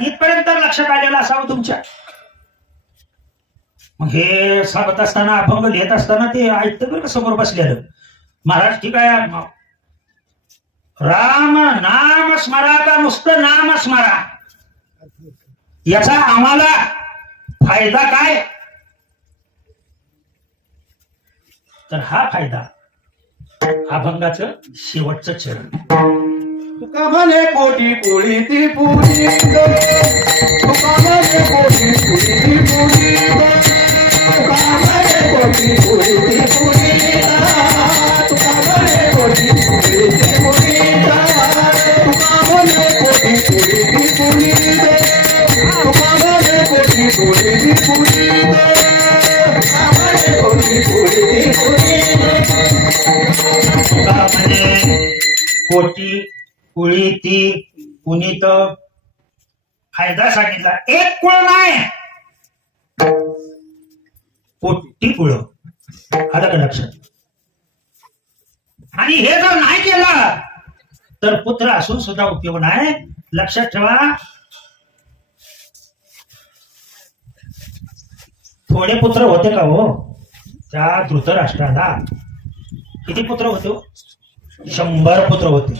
इथपर्यंत लक्षात आलेलं असावं तुमच्या. मग हे सांगत असताना अभंग लिहित असताना ते ऐकतं बरं समोर बसलेलं. महाराज ठीक आहे. राम नाम स्मरा का नुसतं नाम स्मरा. याचा आम्हाला फायदा काय? तर हा फायदा अभंगाचं शेवटचं चरण. तुका म्हणे कोटी पोळी ती पुरी तुका म्हणे कोटी पोळी ती पुरी तुका म्हणे कोटी पोळी ती पुरी तुका म्हणे कोटी पोळी ती पुरी तुका म्हणे कोटी पोळी ती पुरी कुळी ती पुरी तुका कुळी ती फायदा सांगितला. एक कुळ नाही. कोटी कुळ. आलं का लक्षात? आणि हे जर नाही केलं तर पुत्र असून सुद्धा उपयोग नाही. लक्षात ठेवा. थोडे पुत्र होते का हो? त्या धृतराष्ट्राला. किती पुत्र होते हो? शंभर पुत्र होते.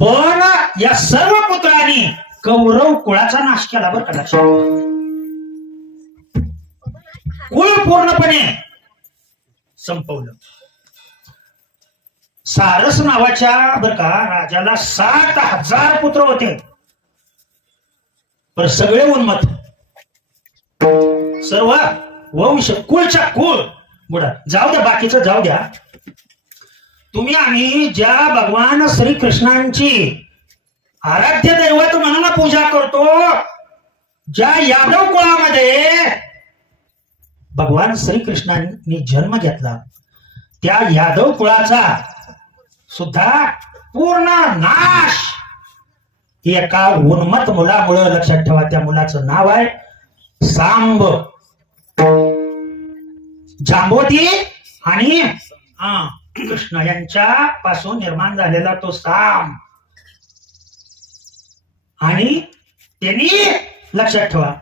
पण या सर्व पुत्रांनी कौरव कुळाचा नाश केला बरं का कुळ पूर्णपणे संपवलं. सारस नावाच्या बर का राजाला सात हजार पुत्र होते. पण सगळे उन्मत सर्व वंश कुळच्या कुळ. बुडा जाऊ द्या बाकीचं जाऊ द्या. तुम्ही आम्ही ज्या भगवान श्रीकृष्णांची आराध्य दैवत म्हणून पूजा करतो ज्या यादव कुळामध्ये भगवान श्रीकृष्णांनी जन्म घेतला त्या यादव कुळाचा सुद्धा पूर्ण नाश एका उन्मत मुलामुळं लक्षात ठेवा त्या मुलाचं नाव आहे सांब. जांबोती आणि हा, कृष्ण यांच्या पासून निर्माण झालेला तो साम. आणि त्यांनी लक्षात ठेवा.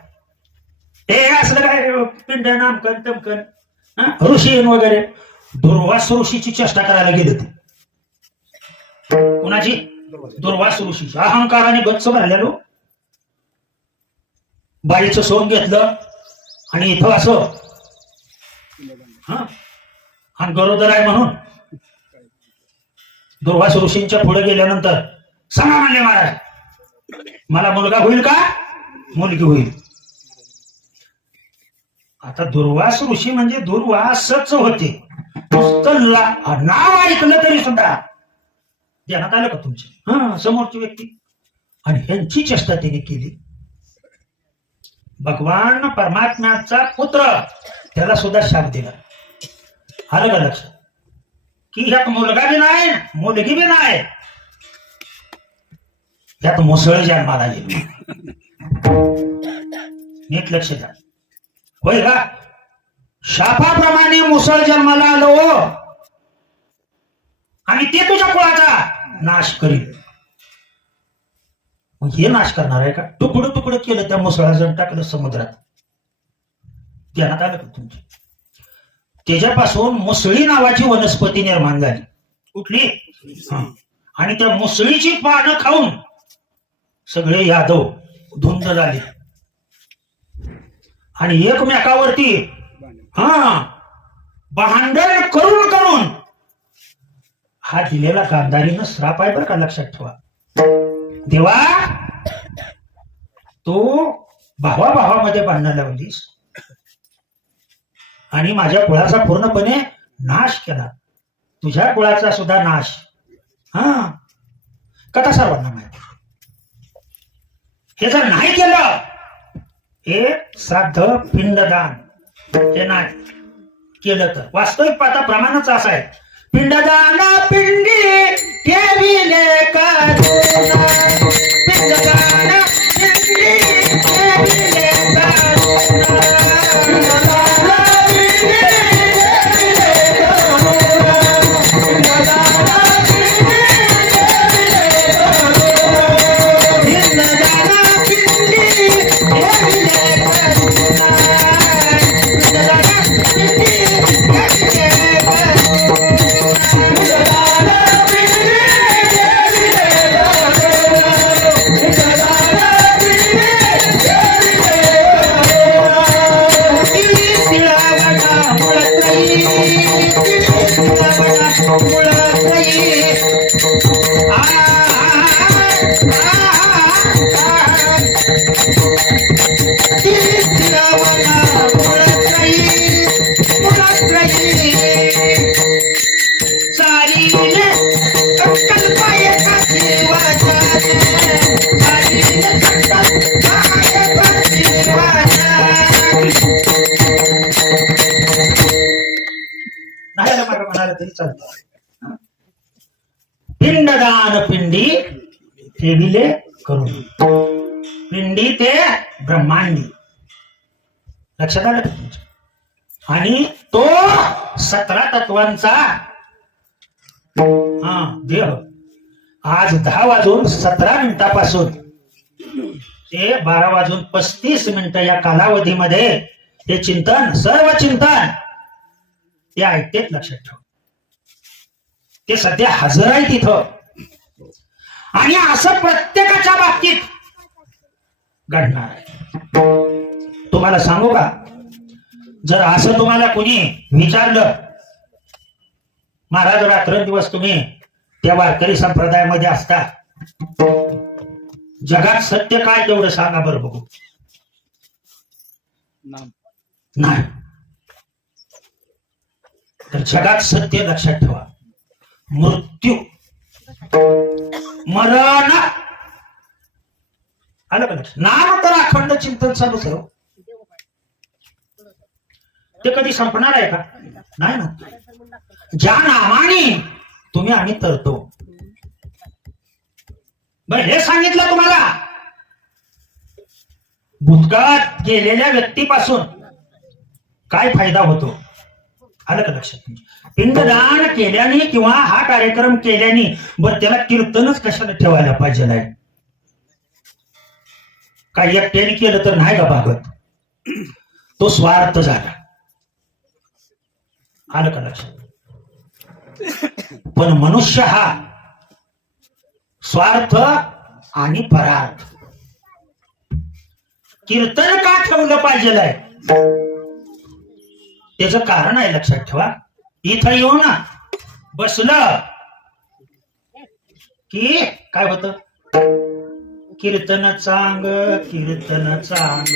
ते असलं काय पिंड नामकन तमकन ऋषी वगैरे. दुर्वास ऋषीची चेष्टा करायला गेले ते कुणाची? दुर्वास ऋषीची. अहंकाराने गच्च भरलेलो. बाईचं सोन घेतलं. आणि इथं असं हा? आणि गरोदर आहे म्हणून दुर्वास ऋषींच्या पुढे गेल्यानंतर सांगा म्हणले महाराज. मला मुलगा होईल का? मुलगी होईल. आता दुर्वास ऋषी म्हणजे दुर्वासच होते. नाव ऐकलं तरी सुद्धा. ध्यानात आलं का तुमच्या हा समोरची व्यक्ती. आणि ह्यांची चेष्टा त्यांनी केली. भगवान परमात्म्याचा पुत्र. त्याला सुद्धा शाप दिला. आलं का लक्षात? की ह्यात मुलगा बी नाही मुलगी बी नाही. ह्यात मुसळ जन्माला गेली. नीट लक्ष द्या. होय का? शापाप्रमाणे मुसळ जन्माला आलो. आणि ते तुझ्या कुळाचा नाश करील मग हे नाश करणार आहे का? तुकडं तुकडं केलं त्या मुसळाजण टाकलं समुद्रात. ध्यानात आलं का तुमच्या त्याच्यापासून मुसळी नावाची वनस्पती निर्माण झाली. कुठली? हा. आणि त्या मुसळीची पानं खाऊन सगळे यादव धुंद झाले. आणि एकमेकावरती हा भांडण करून करून हा दिलेला गांधारीनं श्राप आहे बरं का लक्षात ठेवा. देवा तू भावा भावामध्ये भांडणं लावलीस. आणि माझ्या कुळाचा पूर्णपणे नाश केला. तुझ्या कुळाचा सुद्धा नाश. हा? कथा सर्वांना माहिती. हे जर नाही केलं हे साध पिंडदान. हे नाही केलं तर. वास्तविक पाता प्रमाणच असं आहे. पिंडदान पिंडी ठेविले का पिंडदान पिंडी ठेविले करून. पिंडी ते ब्रह्मांडी. लक्षात आलं आणि तो सतरा तत्वांचा हा देह. आज दहा वाजून सतरा मिनिटापासून ते बारा वाजून पस्तीस मिनिटं या कालावधीमध्ये हे चिंतन सर्व चिंतन ते ऐकतेच लक्षात ठेव. ते सध्या हजर आहे तिथं आणि असं प्रत्येकाच्या बाबतीत घडणार आहे. तुम्हाला सांगू का? जर असं तुम्हाला कोणी विचारलं महाराज रात्रंदिवस तुम्ही त्या वारकरी संप्रदायामध्ये असता. जगात सत्य काय तेवढं सांगा बरं बघू. नाही. तर जगात सत्य लक्षात ठेवा. मृत्यू. मरण. आलं का नाम तर अखंड चिंतन चालूच आहे हो. ते कधी संपणार आहे का? नाही ना. ज्या नामाने तुम्ही आम्ही तरतो. बर हे सांगितलं तुम्हाला. भूतकाळात गेलेल्या व्यक्तीपासून काय फायदा होतो? आलं का लक्षात पिंडदान केल्याने किंवा हा कार्यक्रम केल्याने बर त्याला कीर्तनच कशाला ठेवायला पाहिजे काय एकट्याने केलं तर नाही का भागत? तो स्वार्थ झाला. आलं का लक्षात? पण मनुष्य हा स्वार्थ आणि परार्थ. कीर्तन का ठेवलं पाहिजे त्याचं कारण आहे लक्षात ठेवा. इथं येऊ ना बसलं. की काय होत? कीर्तन चांग कीर्तन चांग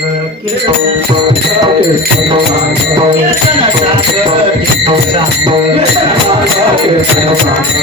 कीर्तन कीर्तन चांग.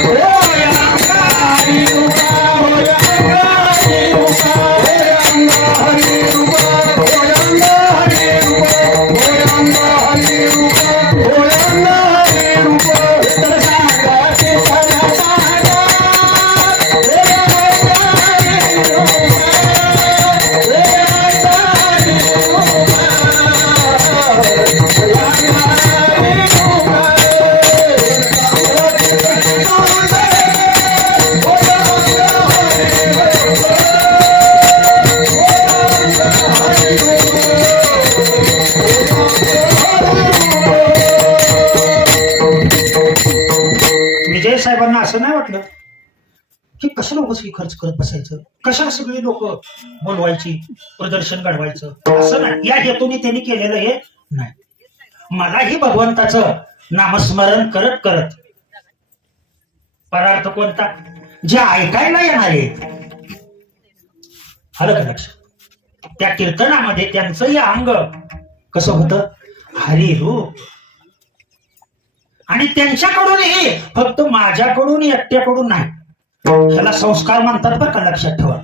विजय साहेबांना असं नाही वाटलं की कशाला उगाच खर्च करत बसायचं? कशाला सगळी लोक बोलवायची प्रदर्शन घडवायचं? असं नाही. या हेतूने त्यांनी केलेलं हे नाही. मलाही भगवंताचं नामस्मरण करत करत. परार्थ कोणता? जे ऐकायला येणार आहे आलं का लक्षात त्या कीर्तनामध्ये त्यांचंही अंग कसं होतं? हरिरूप. आणि त्यांच्याकडूनही फक्त माझ्याकडून एकट्याकडून नाही. ह्याला संस्कार म्हणतात बरं का लक्षात ठेवा.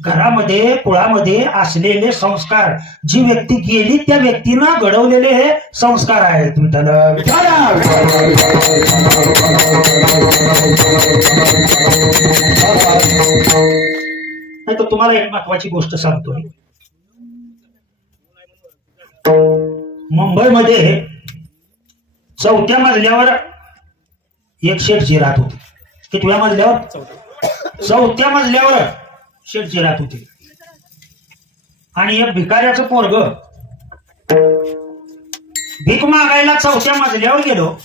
घरामध्ये कुळामध्ये असलेले संस्कार जी व्यक्ती गेली त्या व्यक्तीनं घडवलेले हे संस्कार आहेत. नाही तर तुम्हाला एक महत्वाची गोष्ट सांगतो. मी मुंबईमध्ये चौथ्या मजल्यावर एक शेठजी राहत होते. कितव्या मजल्यावर? चौथ्या मजल्यावर शेठजी राहत होते. आणि एक भिकाऱ्याचं पोरग भीक मागायला चौथ्या मजल्यावर गेलो.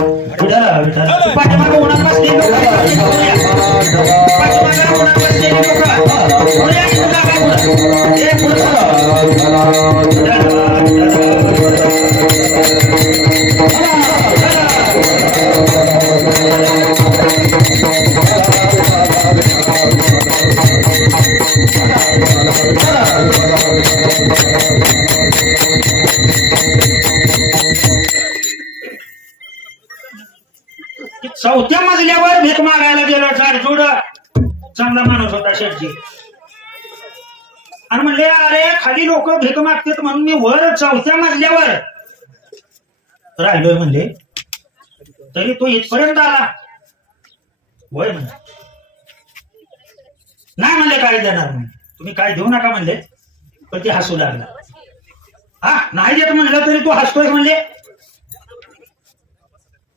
विठाला, विठाला. तू पाठीमागं उन्हात बसलेली लोकं. पाठीमागं उन्हात बसलेली लोकं. पुढे या, पुढे लागा, पुढे. ए, पुढे चला. विठाला, विठाला. चौथ्या मजल्यावर भीक माणूस आणि म्हणले अरे खाली लोक भीक मागतात म्हणून मी वर चौथ्या मजल्यावर. राहिलोय म्हणले. तरी तो इथपर्यंत आला. वय म्हणले. नाही म्हणले काय देणार म्हणून तुम्ही काय देऊ नका म्हणले. पण ते हसू लागला. हा नाही देत म्हणलं तरी तू हसतोय म्हणले.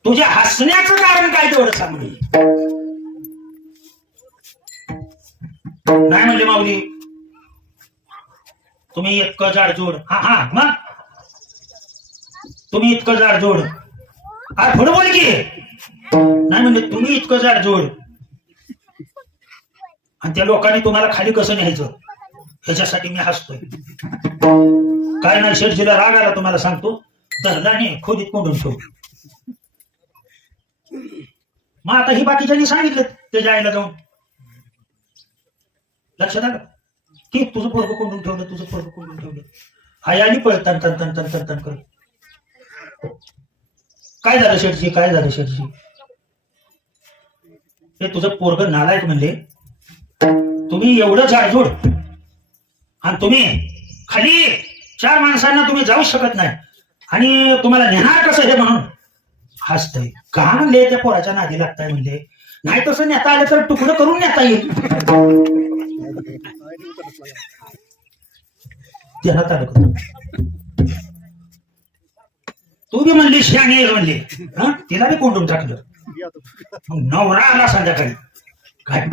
तुझ्या हसण्याचं कारण काय तेवढं सांग नाही म्हणले माऊली. तुम्ही इतकं जाडजोड. हा हा मग? तुम्ही इतकं जाडजोड. अरे थोडं बोल की? नाही म्हणले तुम्ही इतकं जाडजोड. आणि त्या लोकांनी तुम्हाला खाली कसं न्यायचं? ह्याच्यासाठी मी हसतोय. काय नाही शेठजीला राग आला तुम्हाला सांगतो. धरला खोदीत कोंडून ठेव मग आता ही बाकीच्यांनी सांगितलं त्याच्या आईला जाऊन. लक्षात आलं? की तुझं पोरग कोंडून ठेवलं तुझं पोरग कोंडून ठेवलं. हयानी आली पळत तन तन तन तन तन तन करत काय झालं शेटजी काय झालं शेटजी हे तुझं पोरग नालायक म्हणले. तुम्ही एवढं झाडझूड. आणि तुम्ही खाली चार माणसांना तुम्ही जाऊ शकत नाही. आणि तुम्हाला नेणार कसं हे म्हणून? हसतय. का म्हणले त्या पोराच्या नादी लागताय म्हणले? नाही तसं नेता आलं तर तुकडं करून नेता येईल. ध्यानात आलं का? तू बी म्हणली शाणी म्हणली. म्हणले तिला बी कोंडून टाकलं. नवरा आला संध्याकाळी. काय?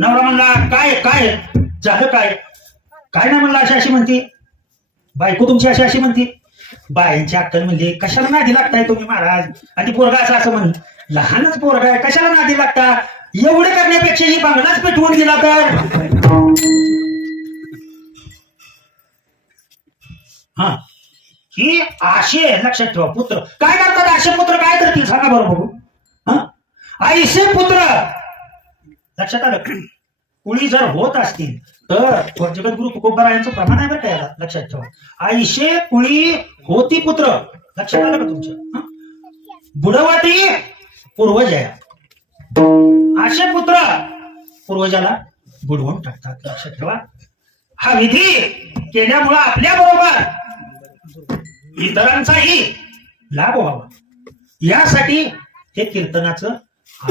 नवरा म्हणला काय काय? झालं काय? काय नाही म्हणला अशी अशी म्हणते. बायको तुमची अशी अशी म्हणते. बाईंची अक्कल म्हणजे कशाला नादी लागताय तुम्ही महाराज? आणि पोरगा असं असं म्हण लहानच पोरगा आहे कशाला नादी लागता? एवढे करण्यापेक्षा ही बंगलाच पेटवून दिला तर? हा. ही आशे लक्षात ठेवा पुत्र. काय करतात आशे पुत्र? काय करतील? सांगा बरं हा? आईसे पुत्र. लक्षात आलं? कुळी जर होत असतील तर जगद्गुरु तुकोबरायांचं प्रमाण आहे बरं का लक्षात ठेवा. आईशे कुळी होती पुत्र. लक्षात आलं का तुमच्या बुडवाती पूर्वज पूर्वजया. असे पुत्र पूर्वजाला बुडवून टाकतात. लक्षात ठेवा. हा विधी केल्यामुळं आपल्या बरोबर इतरांचाही लाभ व्हावा. यासाठी हे कीर्तनाचं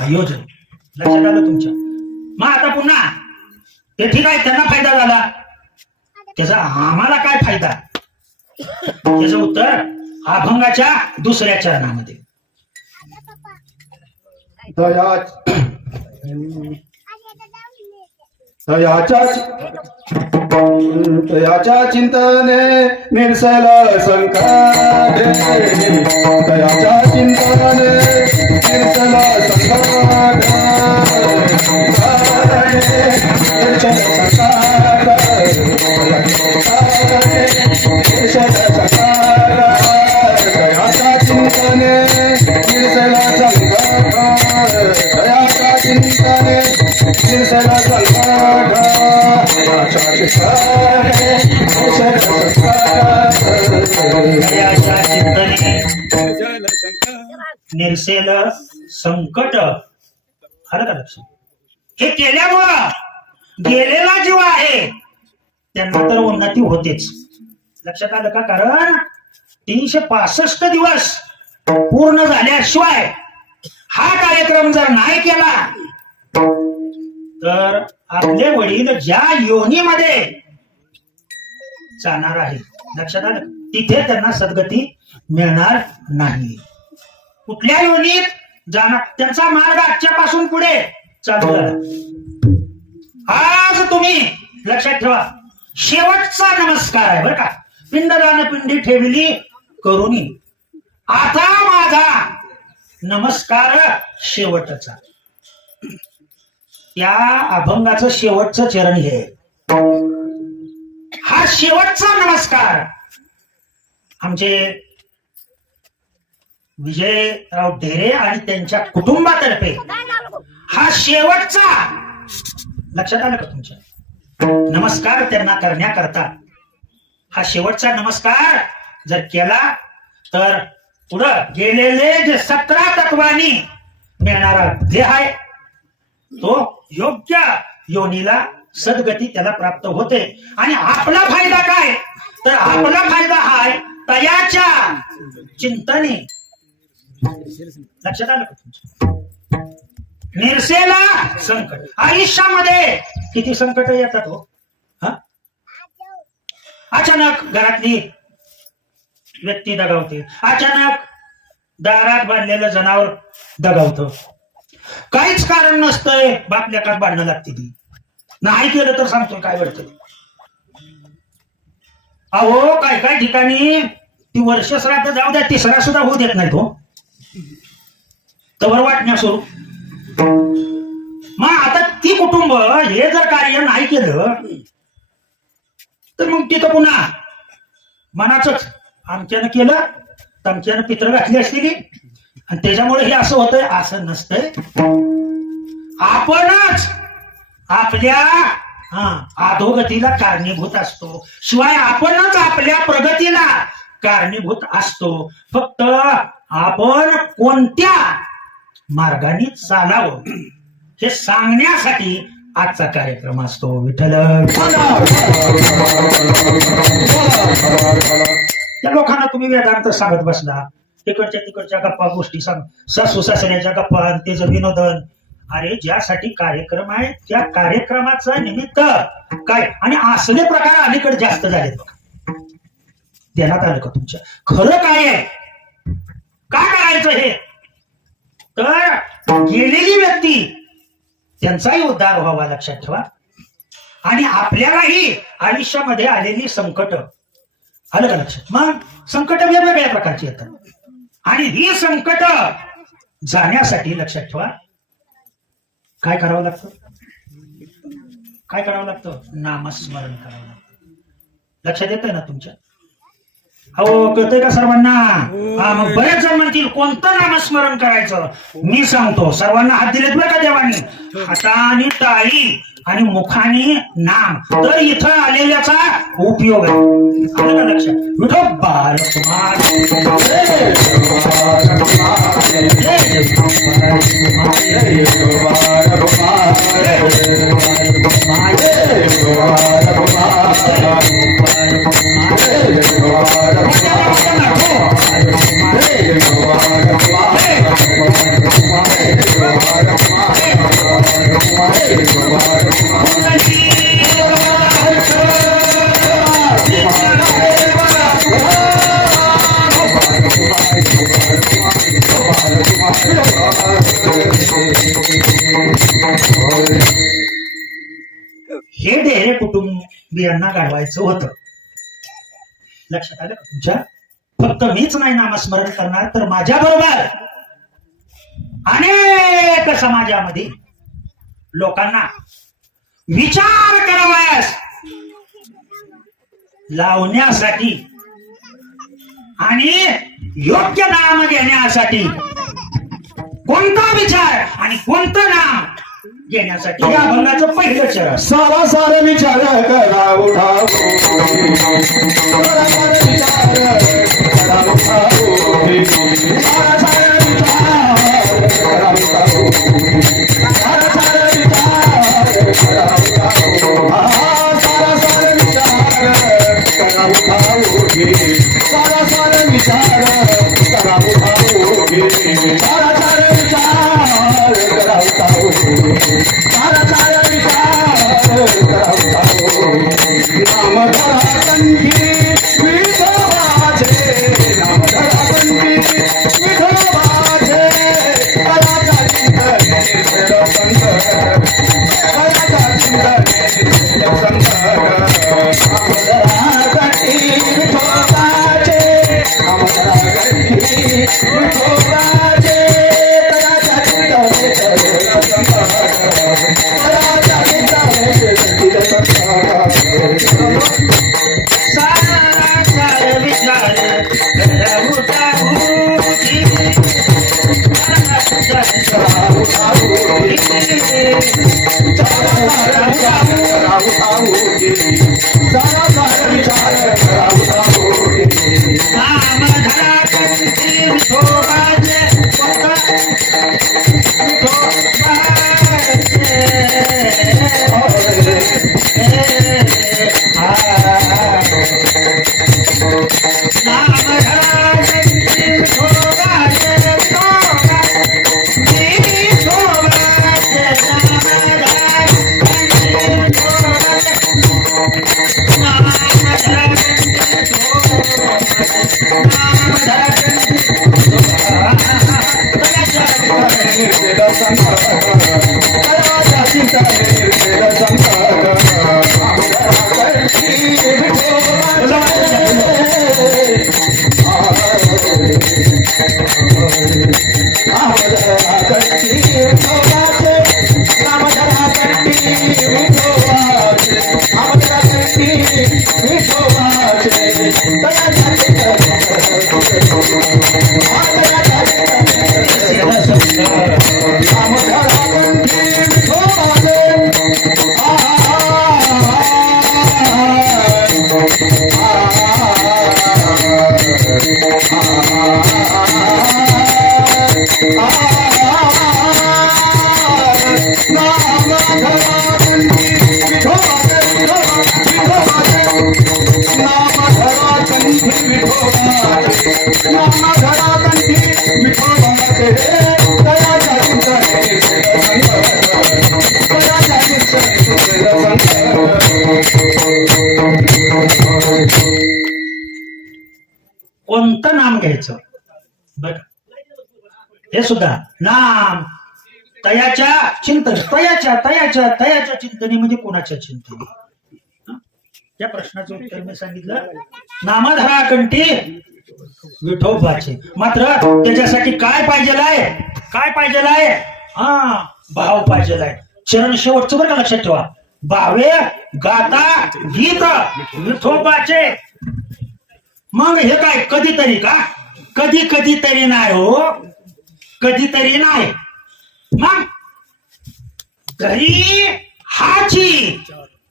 आयोजन. लक्षात आलं तुमच्या? मग आता पुन्हा ते ठीक आहे त्यांना फायदा झाला? त्याचा आम्हाला काय फायदा? त्याचं उत्तर अभंगाच्या दुसऱ्या चरणामध्ये. दयाच दयाच्या दयाच्या चिंतने निरसल संकट. दयाच्या चिंतने निरसल संकट. निरसेल संकट. आलं का लक्ष हे केल्यामुळं गेलेला जीव आहे. त्यांना तर उन्नती होतेच. लक्षात आलं का? कारण तीनशे पासष्ट दिवस पूर्ण झाल्याशिवाय हा कार्यक्रम जर नाही केला तर आपले वडील ज्या योनीमध्ये जाणार आहे लक्षात आलं? तिथे त्यांना सद्गती मिळणार नाही. कुठल्या योनीत जाणार? त्यांचा मार्ग आजच्यापासून पुढे चालू झाला. आज तुम्ही लक्षात ठेवा शेवटचा नमस्कार आहे बरं का. पिंडदान पिंडी ठेवली करुणी आता माझा नमस्कार शेवटचा. त्या अभंगाचं शेवटचं चरण हे. हा शेवटचा नमस्कार. आमचे विजयराव ढेरे आणि त्यांच्या कुटुंबातर्फे हा शेवटचा लक्षात आलं का तुमच्या? नमस्कार त्यांना करण्याकरता. हा शेवटचा नमस्कार जर केला तर पुढं गेलेले जे सतरा तत्वानी मिळणारा जे आहे तो योग्य योनीला सद्गती त्याला प्राप्त होते. आणि आपला फायदा काय? तर आपला फायदा हाय तयाच्या चिंतने. लक्षात आलं निरसेला संकट. आयुष्यामध्ये किती संकट येतात हो? हा? अचानक घरातली व्यक्ती दगावते. अचानक दारात बांधलेलं जनावर दगावतं. कारण नसतंय. बापल्या काच बांधणं लागते ती नाही केलं तर सांगतो काय वाटतं अहो काय काय ठिकाणी ती वर्ष श्राद्ध जाऊ द्या तिसरा सुद्धा होऊ देत नाही तो हो. तवर वाटण्या सुरू मग आता ती कुटुंब हे जर कार्य नाही केलं तर मग तिथं पुन्हा मनाच आमच्यानं केलं तमच्यानं पित्र घातली असते की आणि त्याच्यामुळे हे असं होतंय असं नसतंय. आपणच आपल्या अधोगतीला कारणीभूत असतो. शिवाय आपणच आपल्या प्रगतीला कारणीभूत असतो. फक्त आपण कोणत्या मार्गाने चालावं हे सांगण्यासाठी आजचा कार्यक्रम असतो. विठ्ठल त्या लोकांना तुम्ही वेदांत सांगत बसला. तिकडच्या तिकडच्या गप्पा गोष्टी सांग. सासू सासऱ्याच्या गप्पा आणि त्याचं विनोदन अरे ज्यासाठी कार्यक्रम आहे त्या कार्यक्रमाचं निमित्त काय? आणि असले प्रकार अलीकडे जास्त झालेत बघा. देण्यात आलं का तुमच्या? खरं काय आहे? काय करायचं हे? तर गेलेली व्यक्ती त्यांचाही उद्धार व्हावा लक्षात ठेवा. आणि आपल्यालाही आयुष्यामध्ये आलेली संकट आलं का लक्षात? मग संकट वेगवेगळ्या प्रकारची येतात. आणि ही संकट जाण्यासाठी लक्षात ठेवा. काय करावं लागतं? काय करावं लागतं? नामस्मरण करावं लागतं. लक्षात येतंय ना तुमच्या? हो कळतंय का सर्वांना हा मग बरेच जण म्हणतील कोणतं नामस्मरण करायचं मी सांगतो सर्वांना हात दिलेत बरं का देवानी हाताने टाळी आणि मुखाने नाम तर इथं आलेल्याचा उपयोग आहे लक्षात विठो हे कुटुंबियांना घडवायचं होतं. लक्षात आलं तुमच्या? फक्त मीच नाही नामस्मरण करणार तर माझ्या बरोबर अनेक समाजामध्ये लोकांना विचार करावयास लावण्यासाठी आणि योग्य नाम घेण्यासाठी कोणता विचार आणि कोणतं नाम घेण्यासाठी. या अभंगाचं पहिलं चरण. सारा सारा विचार करा सारा सारा विचार करा उठाओ सारा सारा विचार करा उठाओ कोणतं हे सुद्धा. नाम. तयाच्या चिंतन. तयाच्या तयाच्या तयाच्या चिंतने म्हणजे कोणाच्या चिंतने? या प्रश्नाचं उत्तर मी सांगितलं. नामधरा कंठी विठोबाचे. मात्र त्याच्यासाठी काय पाहिजे आहे काय पाहिजे आहे हा भाव पाहिजे आहे चरण शेवटचं बरं का लक्षात ठेवा. भावे गाता गीत विठोबाचे. मग हे काय? कधीतरी का? कधी कधीतरी नाही हो. कधीतरी नाही. मग तरी हाची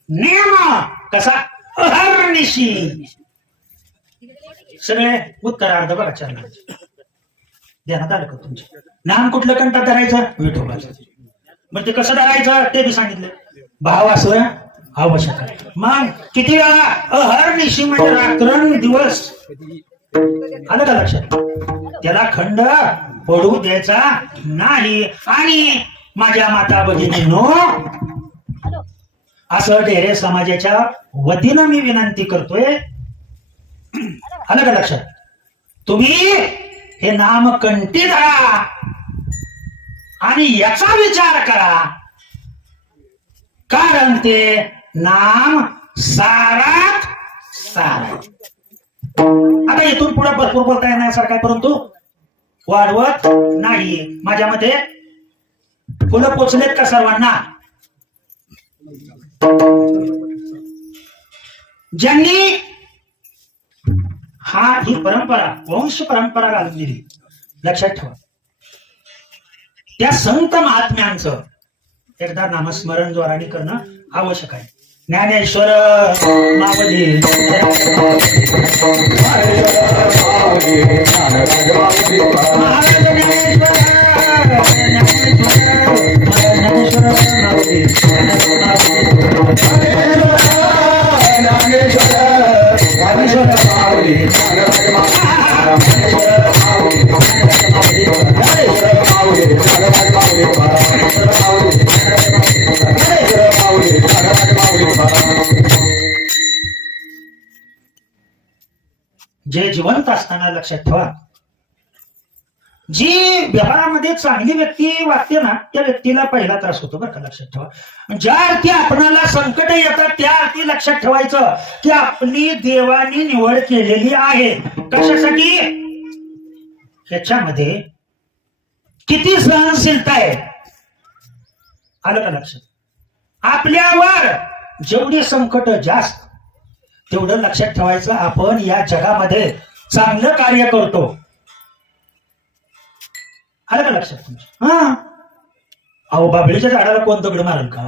नेम कसा? अहर्निशी. सगळे उत्तरार्ध बघा चरणाचे ध्यानात आलं का तुमच्या नाम कुठलं कंटात धरायचं? विठोबाचं. मग ते कसं धरायचं? ते बी सांगितलं. भाव असं आवश्यक आहे मग किती वेळा? अहर्निशी म्हणजे रात्र दिवस आलं का लक्षात? त्याला खंड पडू? द्यायचा? नाही. आणि माझ्या माता भगिनीनो असं डेरे समाजाच्या वतीनं मी विनंती करतोय. आलं का लक्षात? तुम्ही हे नाम कंठी धरा आणि याचा विचार करा. कारण ते नाम सारात सारा आता इथून पुढे भरपूर बोलता येणार सारखं आहे परंतु? वाढवत नाही. माझ्या मते फुलं पोचलेत का सर्वांना? ज्यांनी हा ही परंपरा वंश परंपरा घालून दिली लक्षात ठेवा. त्या संत महात्म्यांचं एकदा नामस्मरण जोराने करणं आवश्यक आहे. ज्ञानेश्वर मावली महाराज ज्ञानेश्वर लक्षात ठेवा. जी व्यवहारामध्ये चांगली व्यक्ती वागते ना त्या व्यक्तीला पहिला त्रास होतो बरं का लक्षात ठेवा. ज्या अर्थी आपणाला संकट येतात त्या अर्थी लक्षात ठेवायचं की आपली देवानी निवड केलेली आहे. कशासाठी? ह्याच्यामध्ये किती सहनशीलता आहे? आलं का लक्षात? आपल्यावर जेवढी संकट जास्त तेवढं लक्षात ठेवायचं आपण या जगामध्ये. चांगलं कार्य करतो. आलं का लक्षात तुमच्या हा. अहो बाबळीच्या झाडाला कोण दगड मारल का?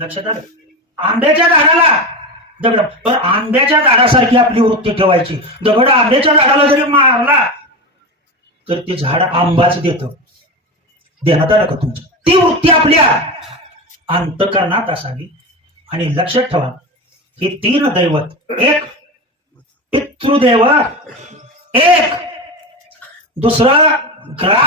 लक्षात आलं? आंब्याच्या झाडाला दगड. पण आंब्याच्या झाडासारखी आपली वृत्ती ठेवायची. दगड आंब्याच्या झाडाला जरी मारला तर ते झाड आंबाच देत. देण्यात आलं का तुमच्या ती वृत्ती आपल्या अंतकरणात असावी. आणि लक्षात ठेवा हे तीन दैवत एक पितृदेव एक दुसरा ग्रा